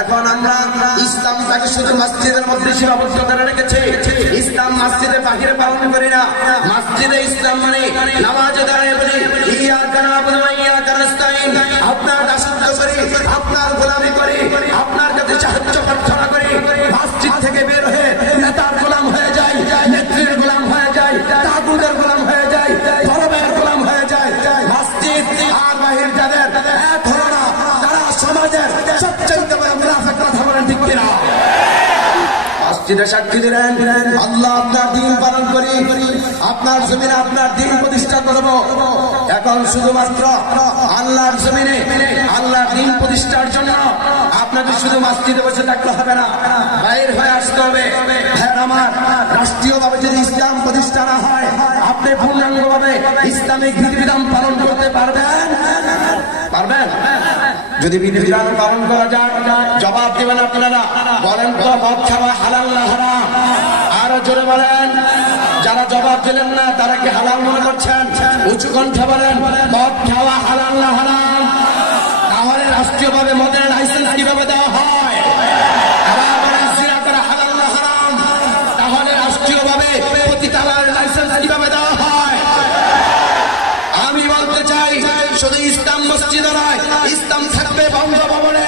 এখন আমরা ইসলামটাকে শুধু মসজিদের মধ্যে সীমাবদ্ধ করে রেখেছি। ইসলাম মসজিদের বাহিরে পালন করি না। মসজিদে ইসলাম মানে নামাজে দাঁড়িয়ে বলি ইয়াকা না'বুদু ওয়া ইয়াকা নাস্তাঈন, আপনার দাসত্ব করি, আপনার গোলামি করি, আপনার কাছে সাহায্য প্রার্থনা করি। মসজিদ থেকে বের হয়ে নেতার গোলাম হয়ে যায়, নেত্রীর গোলাম হয়ে যায়, তাগুতের গোলাম হয়ে যায়, ধর্মের গোলাম হয়ে যায়। মসজিদ আর বাহির যাদের এক হলো না, তারা সমাজের সবচেয়ে বড় মুনাফিক। কথা বলেন ঠিক কিনা? মসজিদে সাক্ষী দিলেন আল্লাহ আপনার দিন পালন করি, আপনার জমিনে আপনার দিন প্রতিষ্ঠা করব। এখন শুধুমাত্র আল্লাহর জমিনে আল্লাহর দিন প্রতিষ্ঠার জন্য আপনাকে শুধু মসজিদে বসে থাকতে হবে না, বাইরে হয়ে আসতে হবে। হ্যাঁ, আমার রাষ্ট্রীয়ভাবে যদি ইসলাম প্রতিষ্ঠা না হয়, আপনি পূর্ণাঙ্গভাবে ইসলামিক বিধিবিধান পালন করতে পারবেন? পারবেন? যদি বিধিবিধান পালন করা যায়, জবাব দেবেন আপনারা। বলেন তো মদ খাওয়া হালাল না হারাম? আরো জোরে বলেন। যারা জবাব দিলেন না তারা কি হালাল মনে করছেন? উঁচু কণ্ঠে বলেন মদ খাওয়া হালাল না হারাম? তাহলে রাষ্ট্রীয়ভাবে মদের লাইসেন্স কিভাবে দেওয়া হয়? আবার বলেন জিনা করা হালাল না হারাম? তাহলে রাষ্ট্রীয়ভাবে পতিতালয়ের লাইসেন্স কিভাবে দেওয়া হয়? আমি বলতে চাই শুধু ইসলাম মসজিদে নয়, ইসলাম থাকবে বঙ্গভবনে,